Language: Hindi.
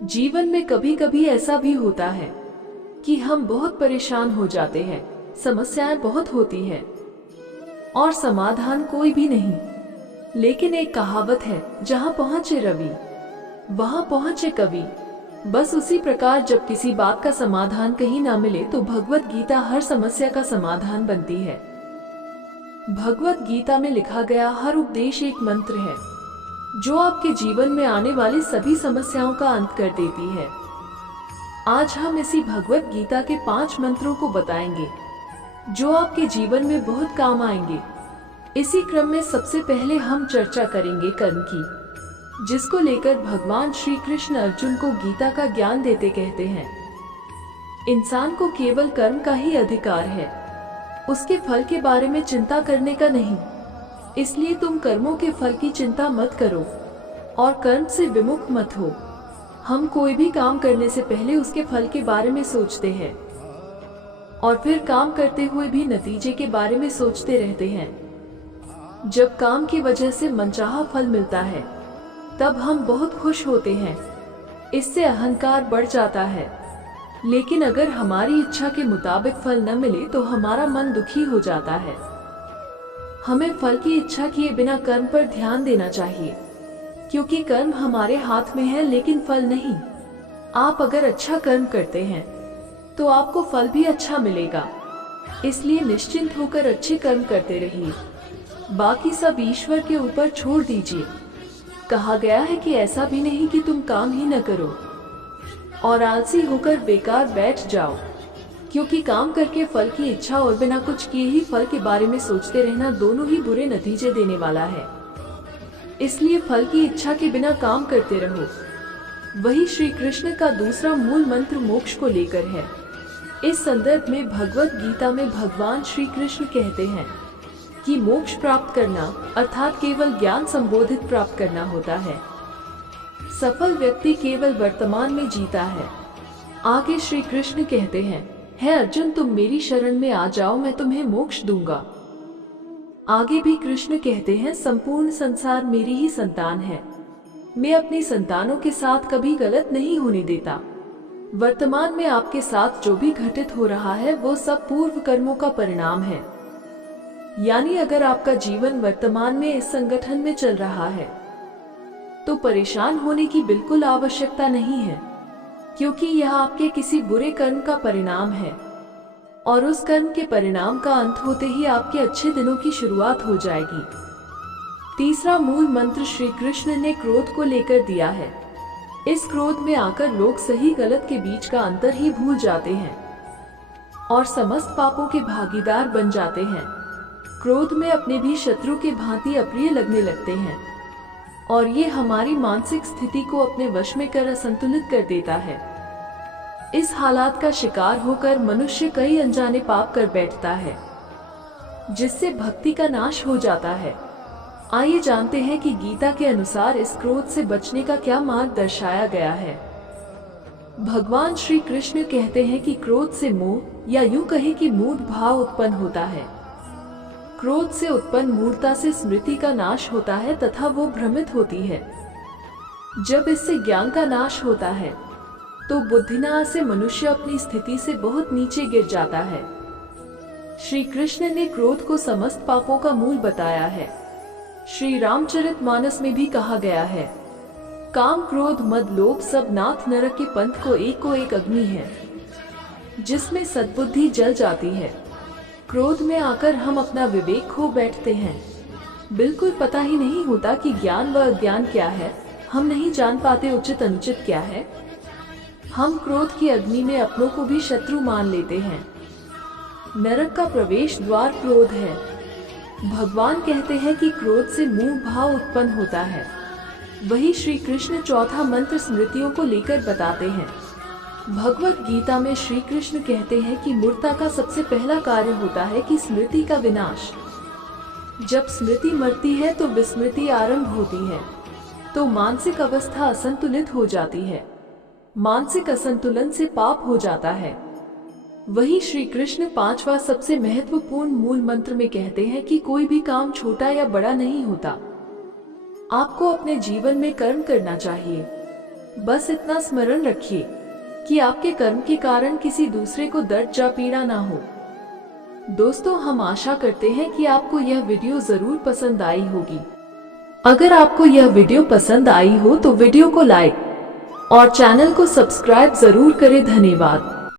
जीवन में कभी कभी ऐसा भी होता है कि हम बहुत परेशान हो जाते हैं, समस्याएं बहुत होती हैं और समाधान कोई भी नहीं। लेकिन एक कहावत है, जहां पहुंचे रवि वहां पहुंचे कवि। बस उसी प्रकार जब किसी बात का समाधान कहीं ना मिले तो भगवत गीता हर समस्या का समाधान बनती है। भगवत गीता में लिखा गया हर उपदेश एक मंत्र है जो आपके जीवन में आने वाली सभी समस्याओं का अंत कर देती है। आज हम इसी भगवत गीता के 5 मंत्रों को बताएंगे जो आपके जीवन में बहुत काम आएंगे। इसी क्रम में सबसे पहले हम चर्चा करेंगे कर्म की, जिसको लेकर भगवान श्री कृष्ण अर्जुन को गीता का ज्ञान देते कहते हैं, इंसान को केवल कर्म का ही अधिकार है, उसके फल के बारे में चिंता करने का नहीं। इसलिए तुम कर्मों के फल की चिंता मत करो और कर्म से विमुख मत हो। हम कोई भी काम करने से पहले उसके फल के बारे में सोचते हैं और फिर काम करते हुए भी नतीजे के बारे में सोचते रहते हैं। जब काम की वजह से मनचाहा फल मिलता है तब हम बहुत खुश होते हैं, इससे अहंकार बढ़ जाता है। लेकिन अगर हमारी इच्छा के मुताबिक फल न मिले तो हमारा मन दुखी हो जाता है। हमें फल की इच्छा किए बिना कर्म पर ध्यान देना चाहिए, क्योंकि कर्म हमारे हाथ में है लेकिन फल नहीं। आप अगर अच्छा कर्म करते हैं तो आपको फल भी अच्छा मिलेगा। इसलिए निश्चिंत होकर अच्छे कर्म करते रहिए, बाकी सब ईश्वर के ऊपर छोड़ दीजिए। कहा गया है कि ऐसा भी नहीं कि तुम काम ही न करो और आलसी होकर बेकार बैठ जाओ, क्योंकि काम करके फल की इच्छा और बिना कुछ किए ही फल के बारे में सोचते रहना दोनों ही बुरे नतीजे देने वाला है। इसलिए फल की इच्छा के बिना काम करते रहो। वही श्री कृष्ण का दूसरा मूल मंत्र मोक्ष को लेकर है। इस संदर्भ में भगवत गीता में भगवान श्री कृष्ण कहते हैं कि मोक्ष प्राप्त करना अर्थात केवल ज्ञान संबोधित प्राप्त करना होता है। सफल व्यक्ति केवल वर्तमान में जीता है। आगे श्री कृष्ण कहते हैं, हे अर्जुन, तुम मेरी शरण में आ जाओ, मैं तुम्हें मोक्ष दूंगा। आगे भी कृष्ण कहते हैं, संपूर्ण संसार मेरी ही संतान है, मैं अपनी संतानों के साथ कभी गलत नहीं होने देता। वर्तमान में आपके साथ जो भी घटित हो रहा है वो सब पूर्व कर्मों का परिणाम है। यानी अगर आपका जीवन वर्तमान में इस संगठन में चल रहा है तो परेशान होने की बिल्कुल आवश्यकता नहीं है, क्योंकि यह आपके किसी बुरे कर्म का परिणाम है और उस कर्म के परिणाम का अंत होते ही आपके अच्छे दिनों की शुरुआत हो जाएगी। तीसरा मूल मंत्र श्री कृष्ण ने क्रोध को लेकर दिया है। इस क्रोध में आकर लोग सही गलत के बीच का अंतर ही भूल जाते हैं और समस्त पापों के भागीदार बन जाते हैं। क्रोध में अपने भी शत्रु के भांति अप्रिय लगने लगते हैं और ये हमारी मानसिक स्थिति को अपने वश में कर असंतुलित कर देता है। इस हालात का शिकार होकर मनुष्य कई अनजाने पाप कर बैठता है, जिससे भक्ति का नाश हो जाता है। आइए जानते हैं कि गीता के अनुसार इस क्रोध से बचने का क्या मार्ग दर्शाया गया है। भगवान श्री कृष्ण कहते हैं कि क्रोध से मोह या यूं कहें कि मूढ़ भाव उत्पन्न होता है। क्रोध से उत्पन्न मूढ़ता से स्मृति का नाश होता है तथा वो भ्रमित होती है। जब इससे ज्ञान का नाश होता है तो बुद्धिनाश से मनुष्य अपनी स्थिति से बहुत नीचे गिर जाता है। श्री कृष्ण ने क्रोध को समस्त पापों का मूल बताया है। श्री रामचरितमानस में भी कहा गया है, काम क्रोध मद लोभ सब नाथ नरक के पंथ को एक अग्नि है, जिसमें सद्बुद्धि जल जाती है। क्रोध में आकर हम अपना विवेक खो बैठते हैं। बिल्कुल पता ही नहीं होता कि ज्ञान व अज्ञान क्या है। हम नहीं जान पाते उचित अनुचित क्या है। हम क्रोध की अग्नि में अपनों को भी शत्रु मान लेते हैं। नरक का प्रवेश द्वार क्रोध है। भगवान कहते हैं कि क्रोध से मूढ़ भाव उत्पन्न होता है। वही श्री कृष्ण चौथा मंत्र स्मृतियों को लेकर बताते हैं। भगवत गीता में श्री कृष्ण कहते हैं कि मूर्ता का सबसे पहला कार्य होता है कि स्मृति का विनाश। जब स्मृति मरती है तो विस्मृति आरंभ होती है, तो मानसिक अवस्था असंतुलित हो जाती है। मानसिक असंतुलन से पाप हो जाता है। वही श्री कृष्ण 5वां सबसे महत्वपूर्ण मूल मंत्र में कहते हैं कि कोई भी काम छोटा या बड़ा नहीं होता। आपको अपने जीवन में कर्म करना चाहिए। बस इतना स्मरण रखिए कि आपके कर्म के कारण किसी दूसरे को दर्द या पीड़ा ना हो। दोस्तों, हम आशा करते हैं कि आपको यह वीडियो जरूर पसंद आई होगी। अगर आपको यह वीडियो पसंद आई हो तो वीडियो को लाइक और चैनल को सब्सक्राइब जरूर करें। धन्यवाद।